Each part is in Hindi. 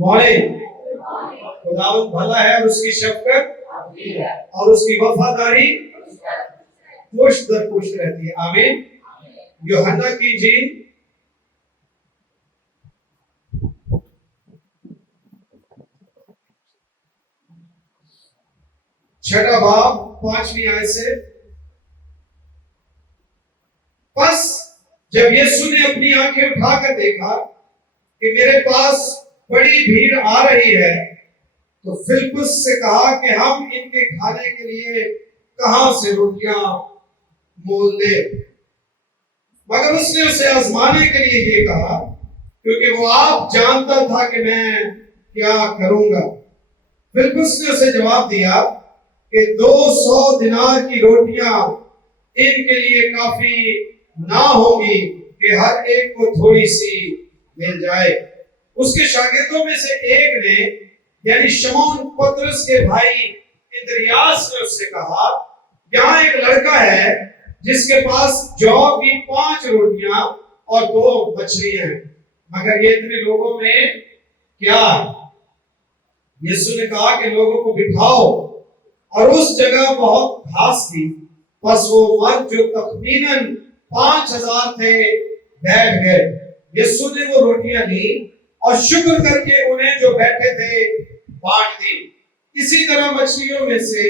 मॉर्निंग। खुदावंद भला है और उसकी शफकत और उसकी वफादारी पुष्ट दर पुष्ट रहती है। आमीन। यूहन्ना की इंजील 6वां बाब 5वीं आयत से। बस जब यीशु ने अपनी आंखें उठाकर देखा कि मेरे पास बड़ी भीड़ आ रही है, तो फिलिप्पुस से कहा कि हम इनके खाने के लिए कहां से रोटियां मोल ले। मगर उसने उसे आजमाने के लिए ये कहा, क्योंकि वो आप जानता था कि मैं क्या करूंगा। फिलिप्पुस ने उसे जवाब दिया कि 200 दिनार की रोटियां इनके लिए काफी ना होगी कि हर एक को थोड़ी सी मिल जाए। उसके शागिर्दों में से एक ने, यानी शमौन पतरस के भाई इंद्रियास ने उससे कहा, यहाँ एक लड़का है जिसके पास जौ की 5 रोटियां और 2 मछलियां हैं, मगर ये इतने लोगों में क्या? यीशु ने कहा कि लोगों को बिठाओ, और उस जगह बहुत घास थी। बस वो मर्द जो तकरीबन 5000 थे बैठ गए। यीशु ने वो रोटियां ली और शुक्र करके उन्हें जो बैठे थे बांट दी। इसी तरह मछलियों में से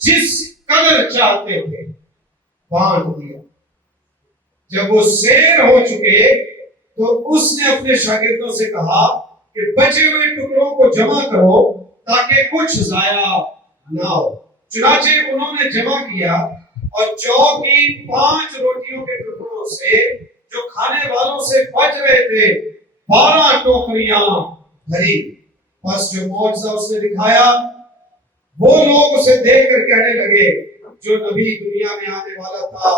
जिस कदर चाहते थे बांट दिया। जब वो शेर हो चुके तो उसने अपने शागिर्दों से कहा कि बचे हुए टुकड़ों को जमा करो ताकि कुछ जाया ना हो। चुनाचे उन्होंने जमा किया और जौ की 5 रोटियों के टुकड़ों से जो खाने वालों से बच रहे थे 12 टोकरियां भरी। बस जो मौजज़ा उसने दिखाया वो लोग उसे देखकर कहने लगे, जो नबी दुनिया में आने वाला था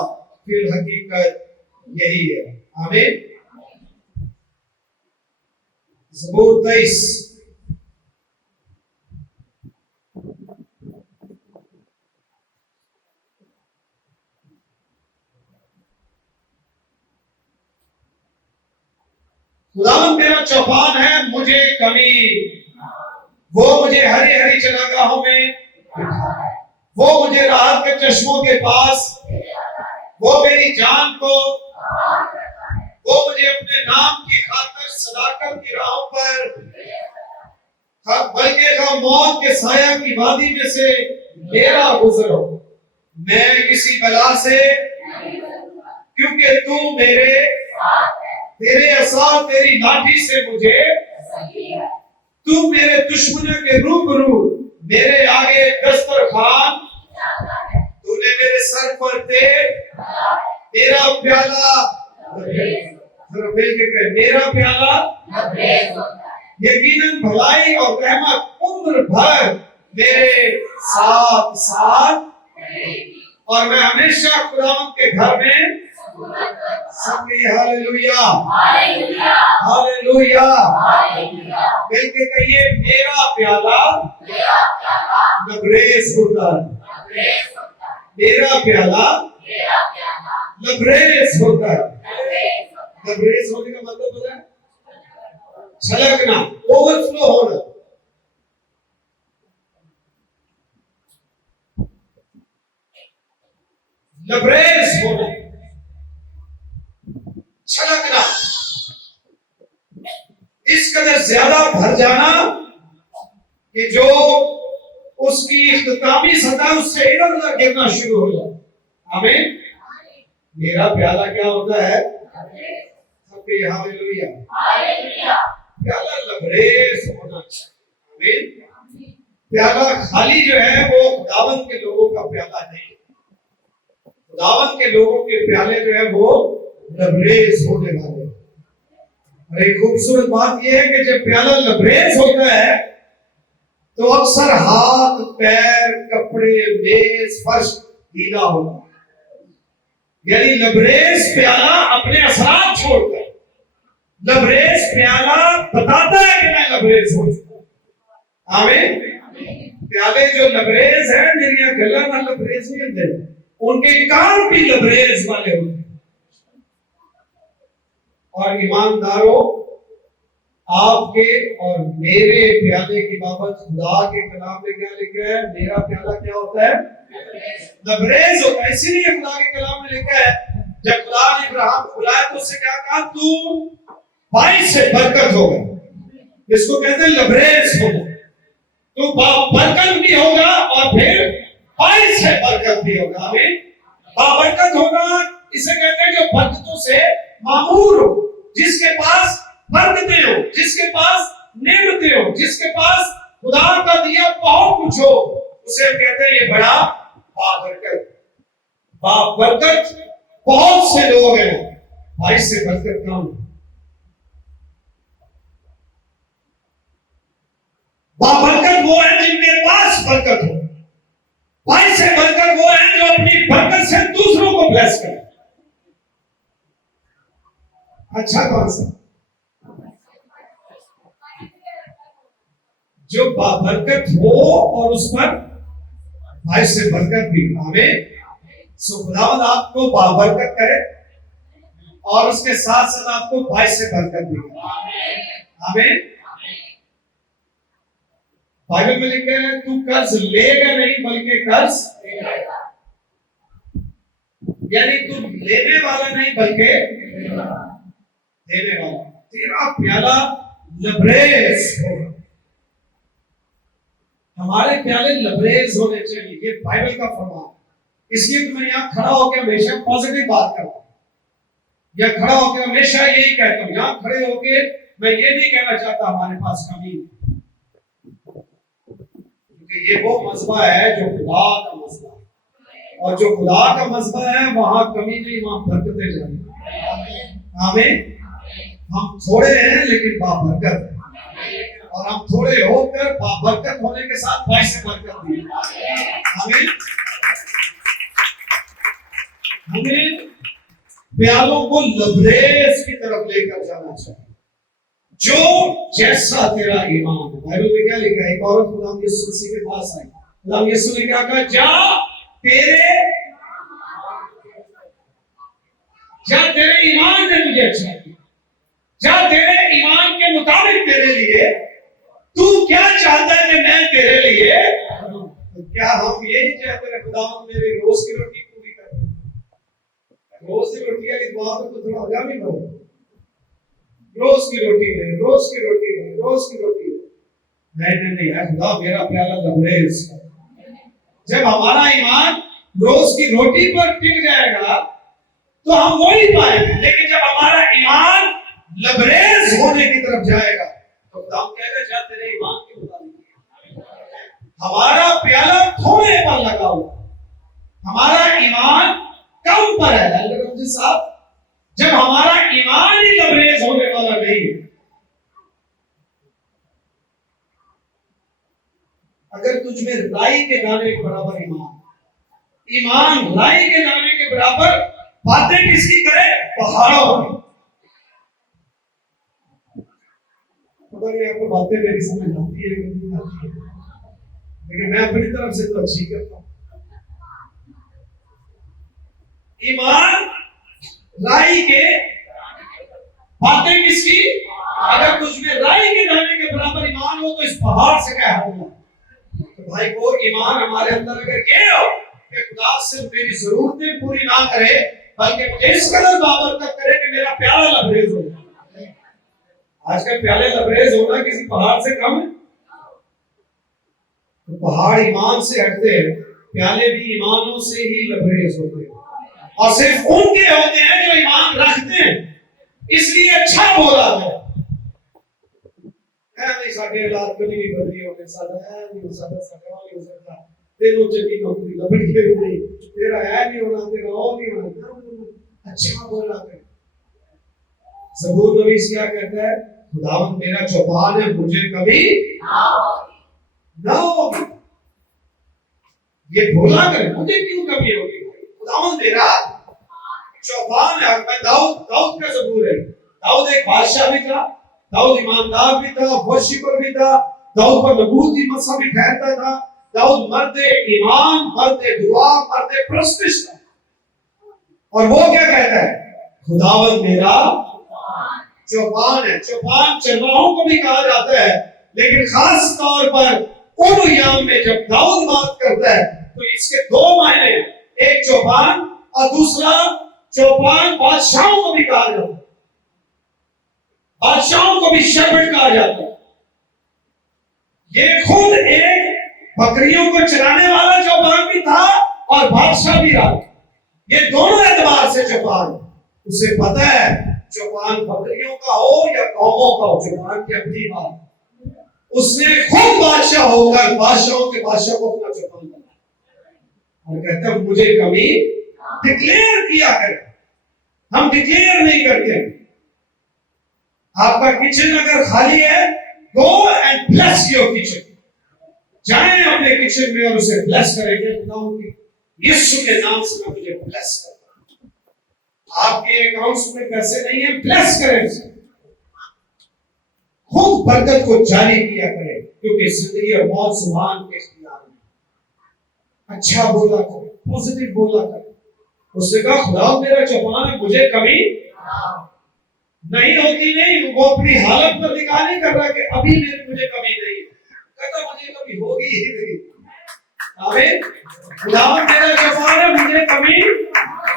फिर हकीकत यही है। आमीन। ज़बूर 23। खुदावंद मेरा चौपान है, मुझे कमी। वो मुझे हरी हरी चरागाहों में, वो मुझे राहत के चश्मों के पास, वो मेरी जान को, वो मुझे अपने नाम की खातिर सदाकत की राहों पर, बल्कि मौत के साया की वादी में से मेरा गुजर हो। मैं किसी बला से, क्योंकि तू तेरे असार तेरी लाठी से मुझे, तू मेरे दुश्मनों के रूबरू मेरे आगे दस्तरखान, तूने मेरे सर पर तेरा प्याला, मेरा प्याला यकीनन भलाई और रहमत उम्र भर मेरे साथ साथ, और मैं हमेशा खुदावंद के घर में सबकी हालेलुया हालेलुया मिलके कहिए, मेरा प्याला लबरेज होता है, मेरा प्याला लबरेज होता है। लबरेज होने का मतलब पता है? छलकना, ओवरफ्लो होना। लबरेज होना, छलकना, इस कदर ज्यादा भर जाना कि जो उसकी इख्तितामी सतह उससे इधर उधर गिरना शुरू हो जाए। आमीन। मेरा प्याला क्या होता है? सबके हालेलुया प्याला लबरेज होना चाहिए। आमीन। प्याला खाली जो है वो खुदावंद के लोगों का प्याला नहीं। खुदावंद के लोगों के प्याले जो है वो लबरेज होने वाले। और एक खूबसूरत बात यह है कि जब प्याला लबरेज होता है तो अक्सर हाथ पैर कपड़े मेज फर्श गीला होता है। यानी लबरेज प्याला अपने असरात छोड़ता है। लबरेज प्याला बताता है कि मैं लबरेज हो चुका हूं। आमीन। प्याले जो लबरेज है मेरी गला ना लबरेज नहीं होते, उनके काम भी लबरेज वाले होते हैं। और ईमानदारों, आपके और मेरे प्याले की बाबत खुदा के कलाम में क्या लिखा है? मेरा प्याला क्या होता है? लबरेज होता है। इसीलिए खुदा के कलाम में लिखा है, जब खुदा ने इब्राहिम को बुलाया तो उससे क्या कहा? तू भाई से बरकत होगा। इसको कहते हैं लबरेज होगा। तो बरकत भी होगा और फिर भाई से बरकत भी होगा। हमें बरकत होगा इसे कहते हैं जो बरकतों से मामूर हो, जिसके पास बरकतें हो, जिसके पास नेमतें हो, जिसके पास खुदा का दिया बहुत कुछ हो, उसे कहते हैं ये बड़ा बाबरकत। बाबरकत बहुत से लोग हैं, भाई से बरकत कम। बाबरकत वो है जिनके पास बरकत हो, भाई से बरकत वो है जो अपनी बरकत से दूसरों को ब्लेस करे। अच्छा कौन सा? जो बाबरकत हो और उस पर भाई से बरकत भी। हमें खुदावंद आपको बाबरकत करे और उसके साथ साथ आपको भाई से बरकत भी करे। हमें बाइबल में लिखा है, तू कर्ज लेगा नहीं बल्कि कर्ज यानी तू लेने वाला नहीं बल्कि देने वाला। तेरा प्याला लबरेज होगा। हमारे प्याले लबरेज होने चाहिए, ये बाइबल का फरमान। इसलिए तो मैं यहाँ खड़ा होकर हमेशा पॉजिटिव बात करता हूँ, या खड़ा होकर हमेशा यही कहता हूँ। यहाँ खड़े होकर मैं ये नहीं कहना चाहता हमारे पास कमी, क्योंकि ये वो मजबा है जो खुदा का मजबा है, और जो खुदा का मजबा है वहां कमी नहीं, वहां बरकतें जाएंगी। आमीन। हम थोड़े हैं लेकिन बाबरकत है, और हम थोड़े होकर बाबरकत होने के साथ भाई से बरकत भी। आमीन। हमें प्यालों को लबरेज की तरफ लेकर जाना चाहिए, जो जैसा तेरा ईमान है। बाइबल में क्या लिखा है? एक औरत गुलाम यीशु मसीह के पास आई। गुलाम यीशु ने क्या कहा? जा तेरे ईमान ने मुझे अच्छा किया, जा तेरे ईमान के मुताबिक तेरे लिए तू क्या चाहता है कि मैं तेरे लिए करूं। तो क्या हम ये नहीं चाहते हैं खुदा मेरी रोज की रोटी पूरी कर दे? रोज की रोटी की दुआ में तो थोड़ा आगामी करो। रोज की रोटी है, रोज की रोटी है, रोज की रोटी है। नहीं है खुदा मेरा प्याला लबरेज। जब हमारा ईमान रोज की रोटी पर टिक जाएगा तो हम वो ही पाएंगे, लेकिन जब हमारा ईमान लबरेज होने की तरफ जाएगा तो खुदा कहेगा जा तेरे ईमान के मुताबिक। हमारा प्याला थोड़े पर लगा हुआ, हमारा ईमान कम पर है साहब। जब हमारा ईमान ही लबरेज होने वाला नहीं है, अगर तुझ में राई के दाने के बराबर ईमान राई के दाने के बराबर बातें किसकी करे? पहाड़ों की। अगर आपको बातें मेरी समझ आती है लेकिन मैं अपनी तरफ से तो अच्छी करता हूं। ईमान राई के बातें किसकी? अगर तुझमें राई के दाने के बराबर ईमान हो तो इस पहाड़ से क्या होगा? तो भाई वो ईमान हमारे अंदर अगर ये हो कि खुदा से मेरी जरूरतें पूरी ना करे बल्कि मुझे इस कदर बाबरकत करे कि मेरा प्याला लबरेज हो। आजकल प्याले लबरेज होना किसी पहाड़ से कम है? तो पहाड़ ईमान से हटते हैं, प्याले भी ईमानों से ही लबरेज होते हैं, और सिर्फ उनके होते हैं जो ईमान रखते हैं। इसलिए अच्छा बोला है नहीं साडे औलाद कभी नहीं बदली होने साडा है नहीं साडा साडा नहीं हो सकता तेनों चंगी नौकरी लबड़ी के नहीं तेरा है नहीं होना तेरा और नहीं होना। अच्छा बोला है। ज़बूर नबी क्या कहता है? खुदावंद मेरा चौपान है, मुझे कभी ना होगी। ये भूला कर मुझे क्यों कभी होगी? खुदावंद मेरा चौपान है। मैं दाऊद का ज़बूर है। दाऊद एक बादशाह भी था, दाऊद ईमानदार भी था, वर्शिपर भी था, दाऊद पर नबूवती मसा भी ठहरता था। दाऊद मर्द ईमान, मर्द दुआ, मर्द प्रस्तिश था। और वो क्या कहता है? खुदावंद मेरा चौपान है। चौपान चरवाहों को भी कहा जाता है, लेकिन खास तौर पर उन याम में जब दाऊद बात करता है तो इसके दो मायने, एक चौपान और दूसरा चौपान बादशाहों को भी कहा जाता है, बादशाहों को भी शेफर्ड कहा जाता है। ये खुद एक बकरियों को चराने वाला चौपान भी था और बादशाह भी रहा। ये दोनों एतबार से चौपान, उसे पता है चौपान बकरियों का हो या कौमों का हो, चौपान की अपनी बात। उसने खुद बादशाह होकर बादशाहों के बादशाह को अपना चौपान बनाया और कहता है मुझे कभी डिक्लेयर किया करे। हम डिक्लेयर नहीं करते। आपका किचन अगर खाली है, go and bless your kitchen. जाएं अपने किचन में और उसे ब्लेस करेंगे। यीशु के नाम से मैं मुझे ब्लेस करता हूं। आपके अकाउंट्स में पैसे नहीं है, ब्लेस करें उसे। खूब बरकत को जारी किया करें, क्योंकि जिंदगी और मौत सुभान के इख्तियार में। अच्छा बोला करें, पॉजिटिव बोला करें। उसने कहा खुदा मेरा चौपान है, मुझे कभी नहीं होती। नहीं, वो अपनी हालत पर निकाह नहीं कर रहा कि अभी मुझे कभी नहीं, कहता मुझे कभी होगी ही नहीं। आमीन। खुदा मेरा चौपान है, मुझे कभी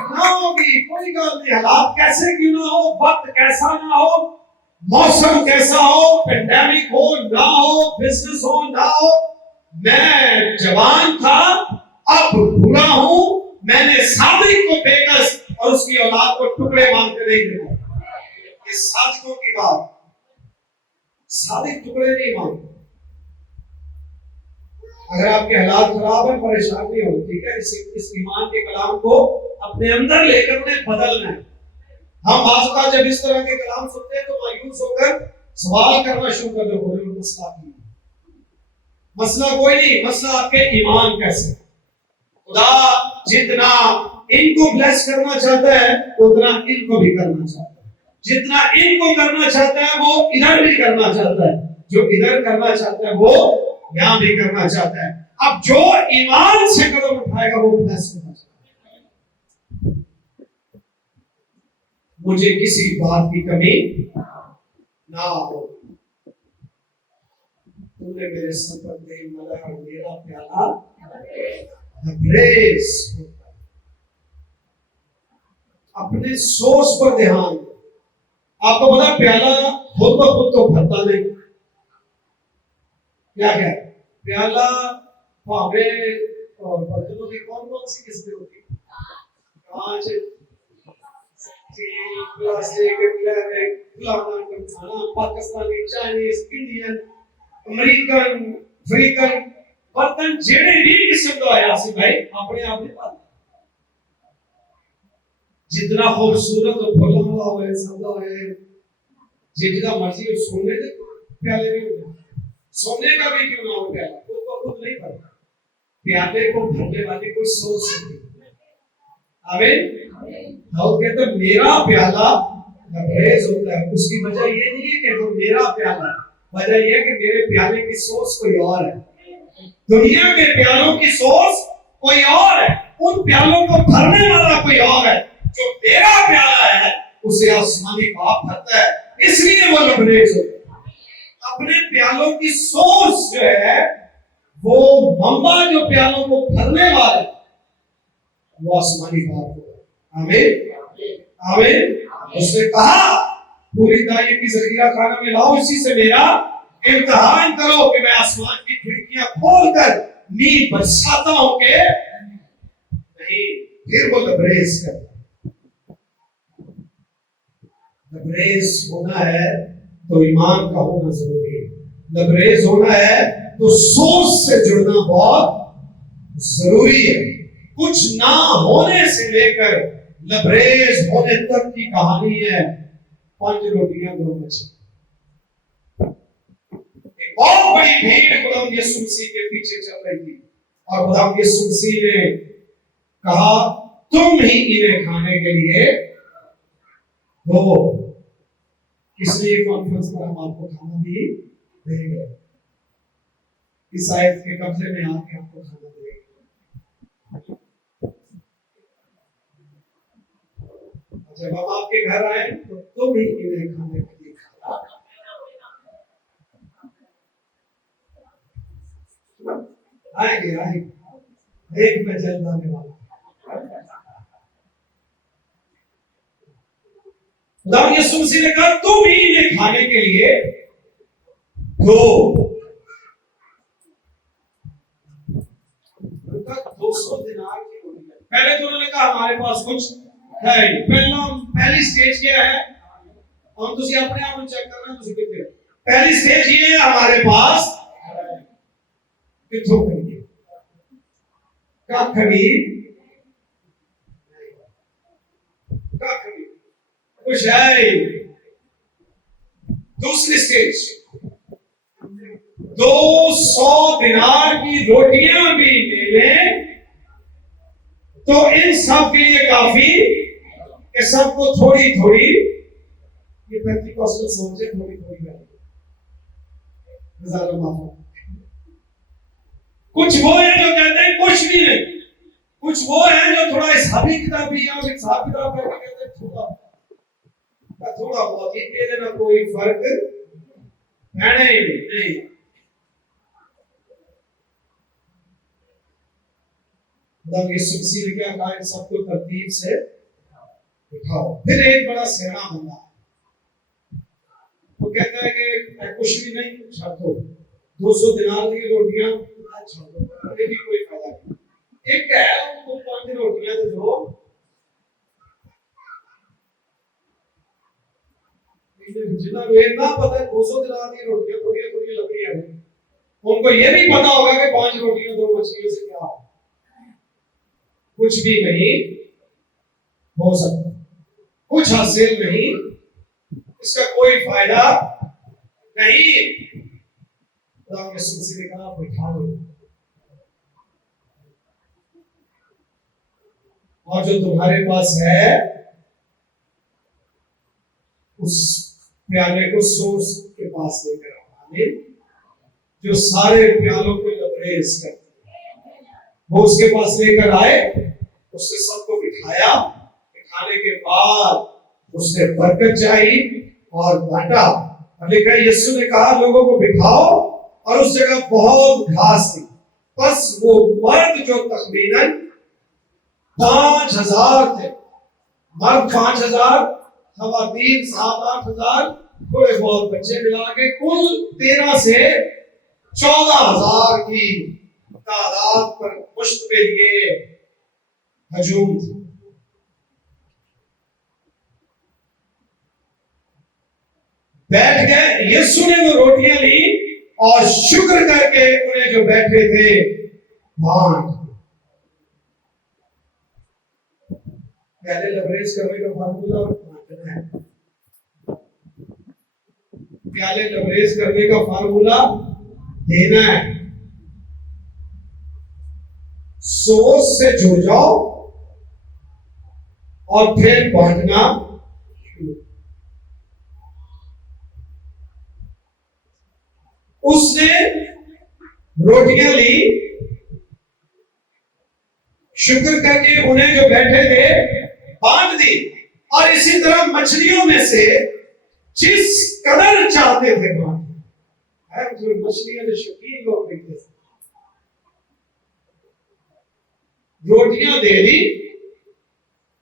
ना होगी। कोई बात नहीं, हालात कैसे क्यों ना हो, वक्त कैसा ना हो, मौसम कैसा हो, पेंडेमिक हो ना हो, बिजनेस हो ना हो, मैं जवान था अब बूढ़ा हूं। मैंने सादिक को बेकस और उसकी औलाद को टुकड़े मांगते नहीं देखा। ये सादिकों की बात, सादिक टुकड़े नहीं मांगते। अगर आपके हालात खराब है, परेशान नहीं हो, ठीक है। इस ईमान के कलाम को अपने अंदर लेकर उन्हें बदलना है। हम बात जब इस तरह के कलाम सुनते हैं तो मायूस होकर सवाल करना शुरू कर दो, मसला की मसला कोई नहीं, मसला आपके ईमान कैसे। खुदा जितना इनको ब्लेस करना चाहता है उतना इनको भी करना चाहता है। जितना इनको करना चाहता है वो इधर भी करना चाहता है, जो इधर करना चाहता है वो यहां भी करना चाहता है। अब जो ईमान से कदम उठाएगा वो ब्लेस होना चाहता है। मुझे किसी बात की कमी ना हो। तुमने मेरे सर पर तेल मलाया और मेरा प्याला लबरेज। अपने सोच पर ध्यान। आपको पता प्याला खुद ब खुद तो भरता नहीं। क्या क्या प्याला भावे और बर्तनों की कौन कौन सी किस्में होती है? कांच, plastic, Pakistani, Chinese, Indian, American, African बर्तन जेड़े भी किस्म का है आसिफ भाई अपने आप में पाता। जितना खूबसूरत और फुला हुआ है, सजा है, जितना मर्जी सोने के प्याले भी हो, सोने का भी क्यों ना हो प्याला, वो खुद नहीं भरता। प्याले को भरने वाली कोई सोच नहीं। आमीन। दाऊद कहता मेरा प्याला लबरेज होता है। उसकी वजह ये नहीं है कि वो मेरा प्याला है, वजह ये है कि मेरे प्याले की सोच कोई और है। दुनिया के प्यालों की सोच कोई और है, उन प्यालों को भरने वाला कोई और है। जो मेरा प्याला है उसे आसमानी बाप भरता है, इसलिए वो लबरेज होता है। अपने प्यालों की सोच जो है वो मम्मा जो प्यालों को भरने वाला है वो आसमानी बाप होगा। आमीन आमीन। उसने कहा पूरी दाई की जखीरा खाना में लाओ, इसी से मेरा इम्तिहान करो कि मैं आसमान की खिड़कियां खोलकर नींद बरसाता हूं के नहीं। फिर वो लबरेज कर, लबरेज होना है तो ईमान का होना जरूरी है। लबरेज होना है तो सोच से जुड़ना बहुत जरूरी है। कुछ ना होने से लेकर लबरेज होने तक की कहानी है। 5 रोटियां 2 मछली। एक बहुत बड़ी भीड़ खुदावंद यीशु मसीह के पीछे चल रही थी और खुदावंद यीशु मसीह ने कहा तुम ही इन्हें खाने के लिए दो। इसलिए कॉन्फ्रेंस पर हम आपको खाना भी देंगे। इस आयत के कब्जे में आके आपको खाना देंगे। जब हम आपके घर आए तो तुम ही इन्हें खाने के लिए आएंगे आएंगे, एक में जल जाने वाला। खुदा यीशु मसीह ने कहा तुम ही इन्हें खाने के लिए दो। 200 दिनार की रोटी। पहले तो उन्होंने कहा हमारे पास कुछ है नहीं। पहली स्टेज क्या है, हम तुझे अपने आप में चेक करना तुझे कितने। पहली स्टेज ये है हमारे पास कितों करिए का खरीद कुछ है। दूसरी स्टेज 200 दिनार की रोटियां भी ले लें तो इन सब के लिए काफी कि सबको थोड़ी थोड़ी, ये पेंटिकॉस्टल सोचे थोड़ी थोड़ी कुछ वो है जो कहते हैं कुछ भी नहीं, कुछ वो है जो थोड़ा हिसाबी किताबी या हिसाब किताब करके कहते हैं थोड़ा थोड़ा बहुत ही दे देना, कोई फर्क है नहीं। मतलब यीशु मसीह ने क्या कहा, इन सबको तरतीब से उठाओ। फिर एक बड़ा सेना बंदा वो कहता है कि कुछ भी नहीं, छाड़ दो 200 दिनार की रोटियां छाड़ दो, ये भी कोई फायदा नहीं। एक है उनको 5 रोटियां दे दो, जितना वेद ना पता है 200 दिनार की रोटियां थोड़ी थोड़ी लग रही है, उनको ये भी पता होगा कि 5 रोटियां 2 मछलियों से क्या हो, कुछ भी नहीं हो सकता, कुछ हासिल नहीं, इसका कोई फायदा नहीं। यीशु मसीह ने कहा बिठाओ, और जो तुम्हारे पास है उस प्याले को सोर्स के पास लेकर आओ। आमीन। जो सारे प्यालों को लबरेज करते वो उसके पास लेकर आए, उसने सबको बिठाया, बिठाने के बाद उसने बरकत चाहिए और बांटा। लिखा यीशु ने कहा लोगों को बिठाओ, और उस जगह बहुत घास थी। बस वो मर्द जो तकरीबन 5000 थे, मर्द 5000, खवातीन 7-8 थोड़े बहुत बच्चे मिला के कुल 13 से 14,000 की तादाद पर मुश्त पे ये हजूम थी। बैठ गए, यीशु ने वो रोटियां ली और शुक्र करके उन्हें जो बैठे थे बांट। पहले लबरेज करने का फार्मूला बांटना है, प्याले लबरेज करने का फार्मूला देना है। सोच से जुड़ जाओ और फिर बांटना। उसने रोटियां ली, शुक्र करके उन्हें जो बैठे थे बांट दी, और इसी तरह मछलियों में से जिस कदर चाहते थे बांट। जो मछलियां जो शौकीन लोग देखते थे, रोटियां दे दी,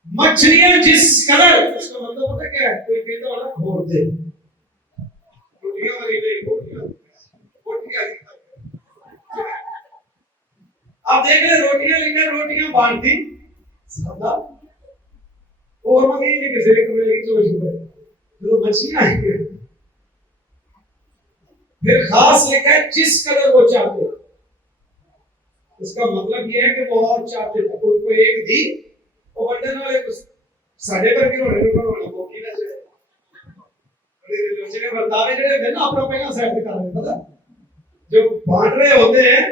मछलियां जिस कदर, उसका मतलब पता क्या है, कोई कहता होगा घोर दे, रोटियां वाली नहीं, रोटियां आप देख रहे रोटियां लेकर रोटियां बांट दी, और मगे नहीं किसी एक मिलेगी तो मछलियां आएंगे। फिर खास लिखा है जिस कदर वो चाहते, उसका मतलब ये है कि वो और चाहते थे, उनको एक दी वो बंधन वाले साढ़े पर क्यों होने वो की ना जाए ने बर्तावे जड़े ना अपना पहला सेट कर रहे पता, जो बांट रहे होते हैं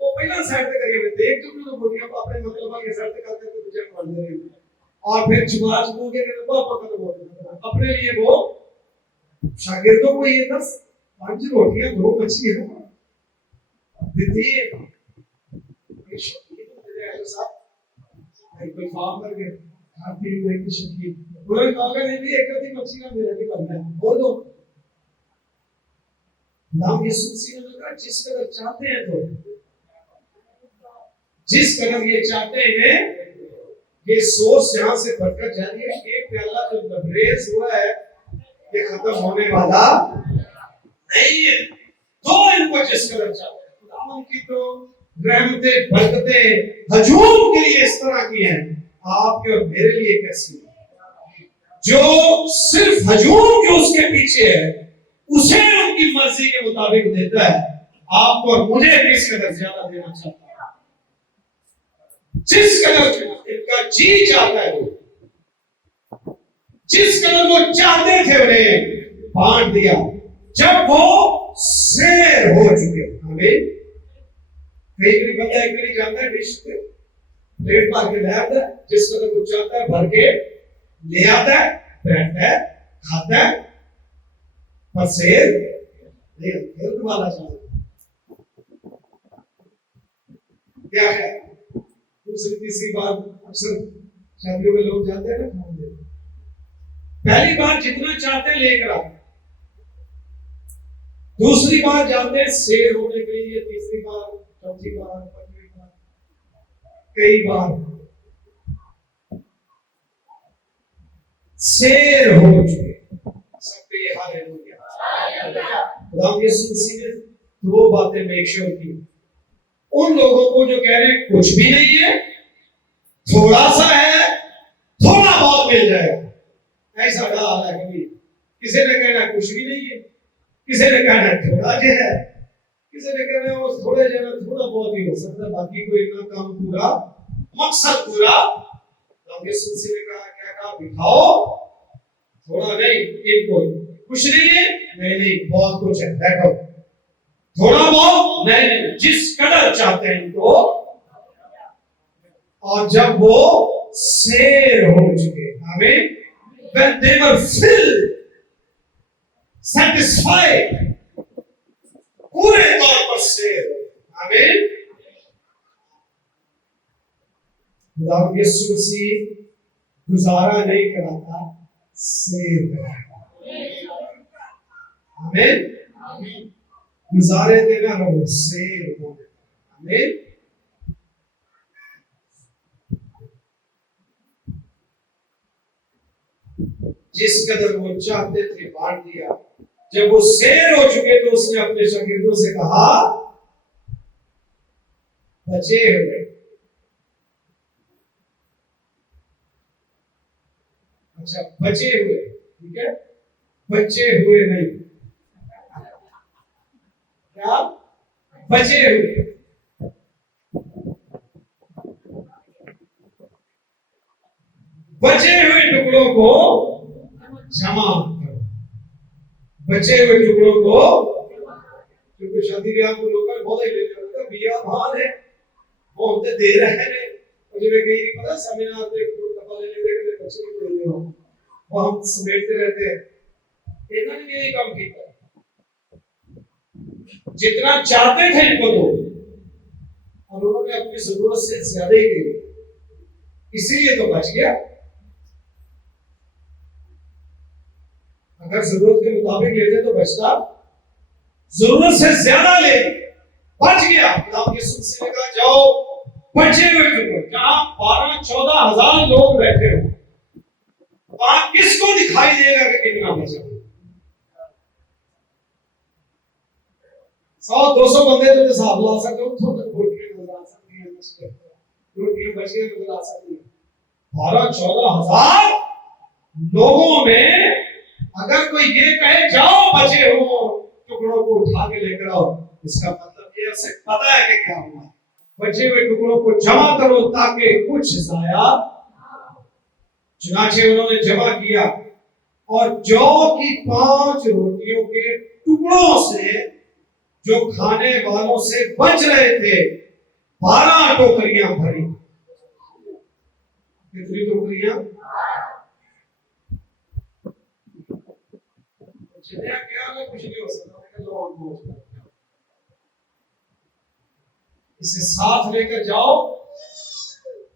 वो पहला सेट करिए, देख चुके तो बोलिए अपने मतलब के सेट करते तो तुझे बांट दे रहे, और फिर छुपा छुपा के पापा का बोलते अपने लिए वो शागिर्दों को ये 10-5 रोटियां 2 मछलियां देती है। कोई फार्म करके खाती हुई की शक्ति पूरे कागज में भी एक कभी मछलियां मेरे के बनना है बोल दो। नाम यीशु मसीह ने कहा जिस कदर चाहते हैं तो जिस कदर ये चाहते हैं ये सोर्स यहां से भटक जा रही है, एक प्याला जो लबरेज हुआ है ये खत्म होने वाला नहीं है। तो इनको जिस कदर चाहते हैं, खुदा उनकी तो रहमतें बरकतें हजूम के लिए इस तरह की हैं, आपके और मेरे लिए कैसी है। जो सिर्फ हजूम जो उसके पीछे है उसे उनकी मर्जी के मुताबिक देता है, आपको और मुझे किस कदर ज्यादा देना चाहता है। जिस कदर इनका जी चाहता है, वो जिस कदर वो चाहते थे उन्हें बांट दिया जब वो शेर हो चुके। हमें कई बार बंदा एक बार जाता है डिश पे प्लेट मार के ले आता है, जिस कदर वो चाहता है भर के ले आता है, बैठता है, खाता है, पर शेर हेल्थ वाला चाहता क्या है। दूसरी तीसरी बार अक्सर शादियों में लोग जाते हैं ना, पहली बार जितना चाहते हैं लेकर आते, दूसरी बार जाते हैं शेर होने के लिए, तीसरी बार, चौथी बार, पांचवी बार, कई बार शेर हो चुके। सबके ये हाल है। खुदा यीशु मसीह ने दो बातें मेक श्योर की उन लोगों को जो कह रहे हैं कुछ भी नहीं है, थोड़ा सा है, थोड़ा बहुत मिल जाएगा। ऐसा हाल है कभी किसी ने कहना कुछ भी नहीं है, किसी ने कहना थोड़ा जो है, किसी ने कहना वो थोड़े जना थोड़ा बहुत ही हो सकता है, बाकी कोई ना काम पूरा मकसद पूरा। यीशु मसीह ने कहा क्या कहा, दिखाओ थोड़ा नहीं, इनको कुछ नहीं है, नहीं बहुत कुछ है, देखो थोड़ा बहुत नहीं, जिस कदर चाहते हैं इनको। और जब वो शेर हो चुके, हमें when they were filled, satisfied, पूरे तौर पर शेर, हमें खुदा यीशु मसीह गुजारा नहीं कराता, शेर कराता। हमें गुजारे देना रहो, शेर हो। हमें जिस कदर वो चाहते थे बांट दिया। जब वो शेर हो चुके तो उसने अपने शागिर्दों से कहा बचे हुए, अच्छा बचे हुए, ठीक है, बचे हुए नहीं, क्या बचे हुए, बचे हुए टुकड़ों को जमा करो। बचे हुए टुकड़ों को, क्योंकि शादी ब्याह को लोग बहुत ही लेते हैं, बिया भान है वो हमसे दे रहे हैं, मुझे वे कहीं नहीं पता सेमिनार पे कपड़ा लेने के बच्चे नहीं दे रहे हो, वो हम समेटते रहते हैं। इन्होंने यही काम किया, जितना चाहते थे इनको दो, और उन्होंने अपनी जरूरत से ज्यादा ही दी, इसीलिए तो बच गया। अगर जरूरत के मुताबिक लेते तो बचता, जरूरत से ज्यादा ले बच गया। खुदा यीशु मसीह ने कहा जाओ बचे हुए टुकड़े, जहां 12-14 हजार लोग बैठे हो, वहां किसको दिखाई देगा कि कितना बचा। 100-200 बंदे तो हिसाब ला सकते हो, थोड़ा रोटियां नजर आ सकती है, रोटियां बच गई नजर आ सकती है। 12-14 हजार लोगों में अगर कोई ये कहे जाओ बचे हो टुकड़ों को उठा के लेकर आओ, इसका मतलब ये उसे पता है कि क्या हुआ। बचे हुए टुकड़ों को जमा करो ताकि कुछ जाया। चुनाचे उन्होंने जमा किया और जौ की 5 रोटियों के टुकड़ों से जो खाने वालों से बच रहे थे 12 टोकरियां भरी। कितनी टोकरियां? कुछ नहीं हो सकता, इसे साथ लेकर जाओ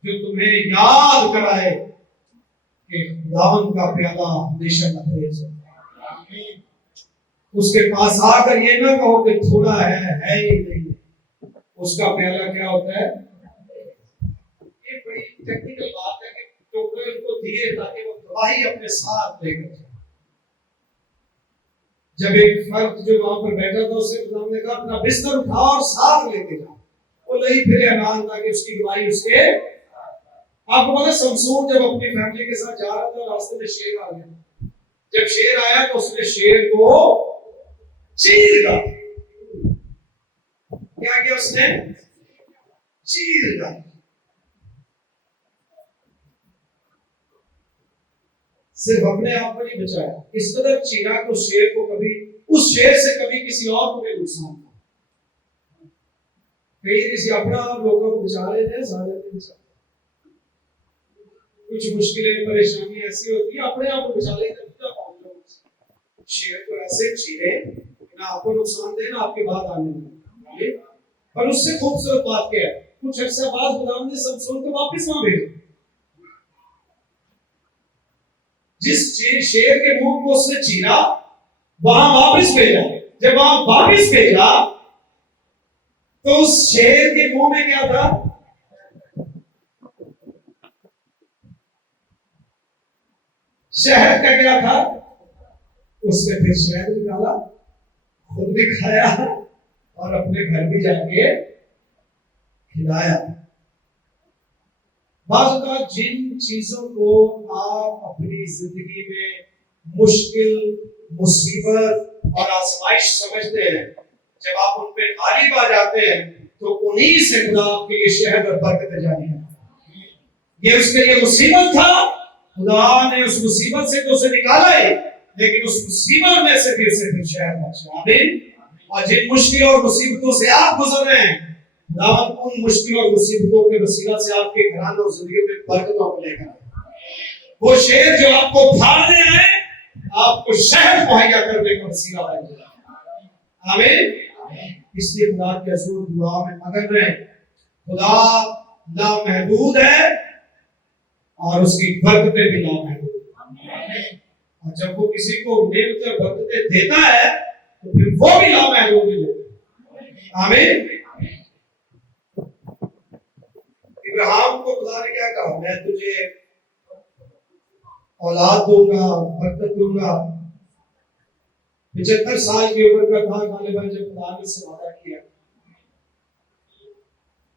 जो तुम्हें याद कराए कि खुदावन का प्याला हमेशा लबरेज है। उसके पास आकर ये ना कहो कि थोड़ा है ही नहीं, उसका प्याला क्या होता है? बड़ी टेक्निकल बात है कि टोकरे उनको दिए ताकि वो गवाही अपने साथ लेकर जाए। जब एक फर्द जो वहां पर बैठा था उससे खुदा ने कहा अपना बिस्तर उठा और साथ लेके जा। वो नहीं फिर ऐलान था कि उसकी गवाही उसके। आपको पता शमशून जब अपनी फैमिली के साथ जा रहा था रास्ते में शेर आ गया। जब शेर आया तो उसने शेर को चीर डाला। क्या किया उसने? चीर डाला। सिर्फ अपने आप को नहीं बचाया, इस कदर चीरा कि उस शेर को कभी, उस शेर से कभी किसी और को भी नुकसान ना। कई किसी अपना आप लोगों को बचा लेते हैं, ज्यादा नहीं बचा। कुछ मुश्किलें परेशानी ऐसी होती है अपने आप को बचा लेते हैं। शेर को ऐसे चीरे ना आपको नुकसान दे ना आपके बाद आने वाले। पर उससे खूबसूरत बात क्या है, कुछ अर्सा बाद खुदा ने शमशून को वापस वहां भेजा। जिस शेर के मुंह को उसने चीरा वहां वापस भेजा। जब वहां वापस भेजा तो उस शेर के मुंह में क्या था? शहद का क्या था? उसने फिर शहद निकाला, खुद भी खाया और अपने घर भी जाके खिलाया। बात जिन चीजों को आप अपनी जिंदगी में मुश्किल, मुसीबत और आजमाइश समझते हैं, जब आप उन पे गालिब आ जाते हैं तो उन्हीं से खुदा आपके लिए शहद और बरकत जानी है। ये उसके लिए मुसीबत था, खुदा ने उस मुसीबत से तो उसे निकाला है, लेकिन उस मुसीबत में से भी उसे फिर शहद बख्शा। आमीन। और जिन मुश्किलों और मुसीबतों से आप गुजर रहे हैं, खुदावंद उन मुश्किलों और मुसीबतों के वसीला से आपके घराने और जिंदगी में बरकतों को लेकर वो शेर जो आपको फाड़ने आए आपको शहद मुहैया करने का वसीला बनेगा। आमीन। इसलिए खुदा के हजूर दुआ में मगन रहे। खुदा लामहदूद है और उसकी बरकतें भी लामहदूद। और जब वो किसी को नेमतें बरकतें देता है तो फिर वो भी लामहदूद देता है। आमीन। इब्राहिम को खुदा ने क्या कहा? मैं तुझे औलाद दूंगा, बरकत दूंगा। 75 साल की उम्र का था गालिबन जब खुदा ने उससे वादा किया,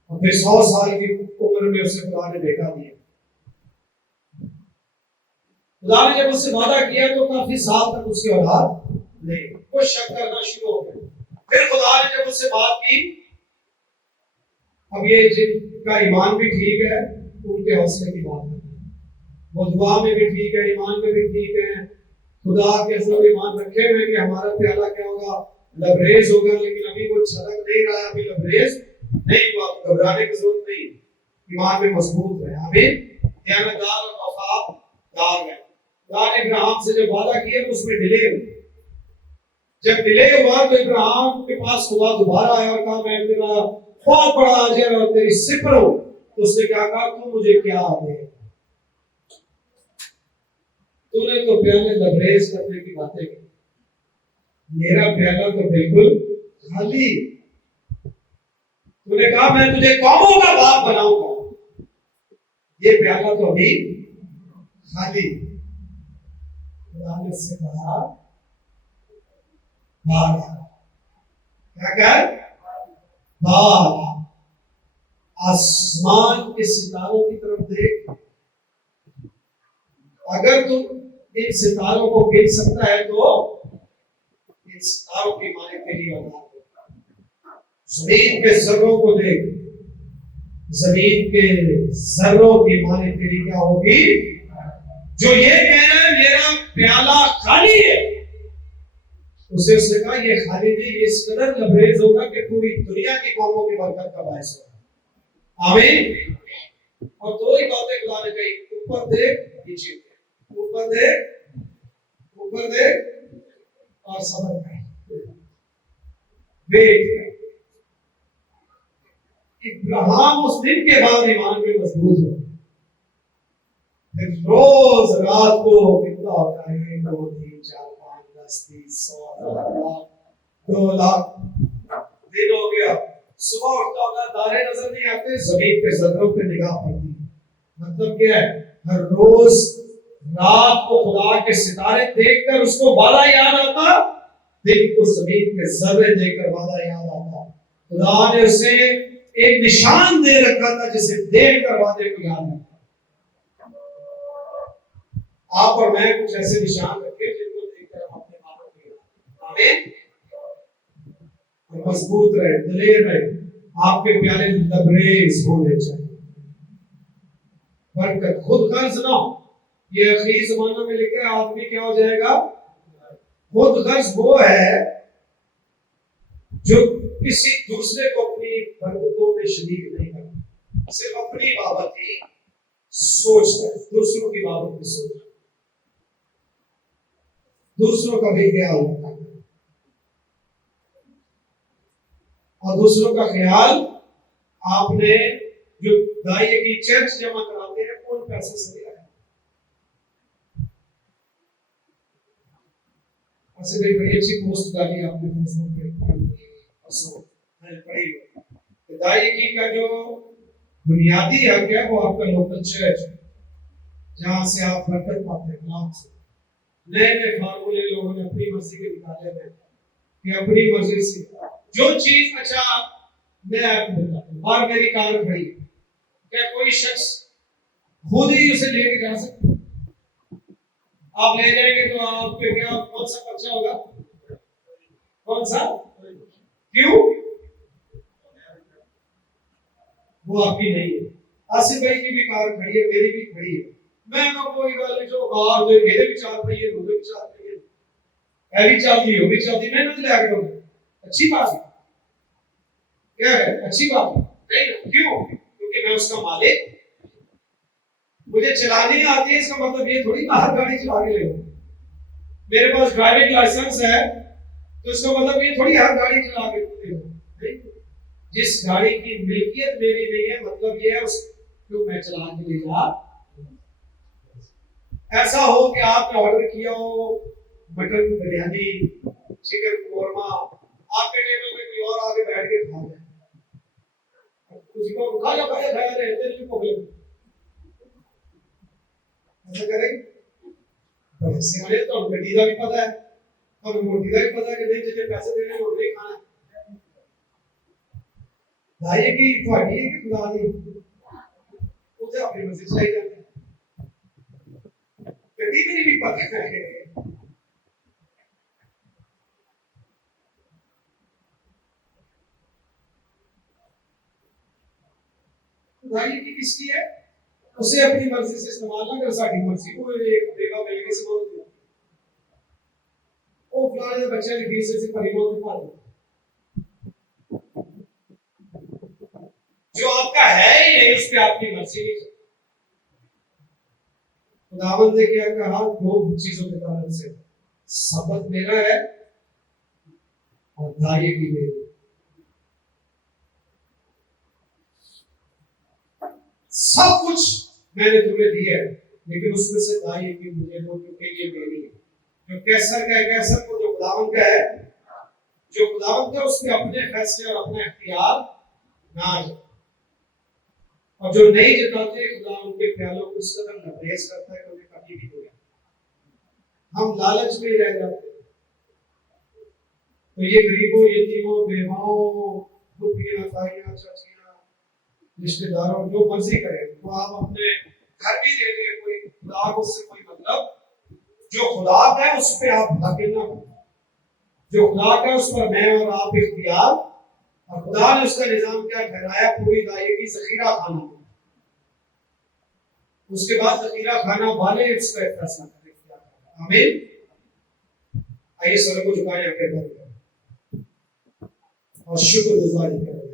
और फिर 100 साल की उम्र में उसे खुदा ने देखा दिया। खुदा ने जब उससे वादा किया तो काफी साल तक उसकी औलाद नहीं, वो शक करना शुरू हो गया। फिर खुदा ने जब उससे बात की, अब ये जिनका ईमान भी ठीक है उनके हौसले की बात है, वो दुआ में भी ठीक है, ईमान में भी ठीक है, खुदा के सब ईमान रखे हुए कि हमारा प्याला क्या होगा? लबरेज होगा। लेकिन अभी वो छलक नहीं रहा, अभी लबरेज नहीं हुआ, घबराने की जरूरत नहीं, ईमान में मजबूत है। आमीन। दयानतदार और वफादार है। खुदा ने इब्राहिम से जब वादा किया तो उसमें डिले हुआ। जब डिले हुआ तो इब्राहिम के पास खुदा दोबारा आया और कहा मैं तेरा बहुत बड़ा अजर और तेरी सिफर हूं। तो उसने क्या कहा? तू मुझे क्या दे? तूने तो प्याले लबरेज करने की बातें की, मेरा प्याला तो बिल्कुल खाली। तूने कहा मैं तुझे कौमों का बाप बनाऊंगा, ये प्याला तो अभी खाली। खुदा ने उससे कहा भाग। क्या कर? भाग, आसमान के सितारों की तरफ देख। अगर तू इन सितारों को गिन सकता है तो इन सितारों की माने तेरी औलाद। जमीन के जर्रों को देख, जमीन के जर्रों की माने तेरी क्या होगी? जो ये कह रहा है मेरा प्याला खाली है, उसे उसने कहा ये खाली नहीं, ये इस कदर लबरेज होगा कि पूरी दुनिया की कौमों की बरकत का बायस होगा। आमीन। और दो ही बातें खुदा ने कही, ऊपर देख नीचे देख, ऊपर देख और सबर कर, वेट। इब्राहिम उस दिन के बाद ईमान में मजबूत हो। फिर रोज रात को कितना होता है? 2, 3, 4, 5, 10, 30, 100, 1,00,000, 2,00,000 दिन हो गया। सुबह उठता होगा, तारे नजर नहीं आते, जमीन पे जर्रों पे निगाह पड़ती, मतलब क्या है? हर रोज रात को खुदा के सितारे देखकर उसको वादा याद आता, दिन को जमीन के जर्रे देखकर वादा याद आता। खुदा ने उसे एक निशान दे रखा था जिसे देखकर वादे को याद रखा। आप और मैं कुछ ऐसे निशान रखें जिनको देखकर हम अपने वादों को याद रखें। आमीन। और मजबूत रहे, दलेर रहे, आपके प्याले लबरेज होने चाहिए। बरकत खुद गर्ज ना हो। ये आखिरी जमाना में लिखा है, आदमी क्या हो जाएगा? खुद गर्ज वो है जो किसी दूसरे को अपनी बरकतों में शरीक नहीं करता, सिर्फ अपनी बाबत ही सोचता है, दूसरों की बाबत में सोचता है, दूसरों का भी ख्याल रखता है। और दूसरों का ख्याल आपने जो दाई की चर्च जमा कराते हैं उन पैसे से दिया है। ऐसे भाई बड़ी अच्छी पोस्ट डाली आपने फेसबुक पे, मैंने पढ़ी। तो दाई का जो बुनियादी हक है वो आपका लोकल चर्च, जहां से आप बरकत पाते हैं। नाम से नए नए फार्मूले लोगों ने अपनी मर्जी के निकाले हैं कि अपनी मर्जी से जो चीज, अच्छा मैं आपको बताता हूं, बाहर मेरी कार खड़ी है, क्या कोई शख्स खुद ही उसे लेके जा सकता? आप ले जाएंगे तो आप पे क्या, कौन सा खर्चा होगा? कौन सा? क्यों? वो आपकी नहीं है। आसिफ भाई की भी कार खड़ी है, मेरी भी खड़ी है। मैं तो कोई गल जो कार दे, मेरे भी चार पहिए, मेरे भी चार पहिए, है भी चलती हो भी चलती, मैं नहीं लगा के, अच्छी बात है, क्या है? अच्छी बात है नहीं? क्यों? क्योंकि मैं उसका मालिक, मुझे चलानी आती है, इसका मतलब ये थोड़ी बाहर गाड़ी चला के ले। मेरे पास ड्राइविंग लाइसेंस है तो इसका मतलब ये थोड़ी हर गाड़ी चला के ले। जिस गाड़ी की मिल्कियत मेरी नहीं है, मतलब ये है उसको मैं चला के ले जा। ऐसा हो कि आपने ऑर्डर किया हो मटन बिरयानी, चिकन कोरमा, आपके टेबल में कोई और आके बैठ के खा जाए, किसी को खा जा खाया खाया रहते को ऐसा करेंगे? बड़े सियाने तो हमको दीदा भी पता है, और मोटी का भी पता है कि नहीं, जितने पैसे देने हैं उतने खाना है। भाई की थोड़ी है कि खुदा दी उसे अपनी मर्जी चलाई जाती है, कभी भी पता है। खुदाई की किसकी है? उसे अपनी मर्जी से इस्तेमाल ना कर, साड़ी मर्जी को एक देगा मिलेगी से बोल दिया ओ फलाने बच्चे की फीस से परिवार में पा जो आपका है ही नहीं, उस पे आपकी मर्जी नहीं। खुदावंद ने क्या कहा? दो चीजों के कारण से, सबक मेरा है और दाई की मेरी। सब कुछ मैंने तुम्हें दिया है, लेकिन उसमें से दाई की मुझे दो, क्योंकि ये मेरी है। जो कैसर का है कैसर को, जो खुदावंद का है जो खुदावंद का, उसके अपने फैसले और अपना इख्तियार ना जाए। और जो नहीं जताते खुदा उनके ख्यालों को इस कदर लबरेज करता है कि उन्हें कभी भी नहीं आता। हम लालच में रह जाते हैं। तो ये गरीबों, यतीमों, बेवाओं, फूफियां, ताइयां, चाचियां, रिश्तेदारों, जो मर्जी करें तो आप अपने घर भी दे दें, कोई खुदा को उससे कोई मतलब, जो खुदा का है उस पर आप दाखिल ना हो। जो खुदा का उस पर मैं और आप इख्तियार, और खुदा ने उसका निजाम क्या ठहराया? पूरी दाई की जखीरा खाना, उसके बाद जखीरा खाना वाले उसका फैसला करें। आमीन। आइए सर को झुकाएं, आगे बढ़ें और शुक्रगुजारी करें।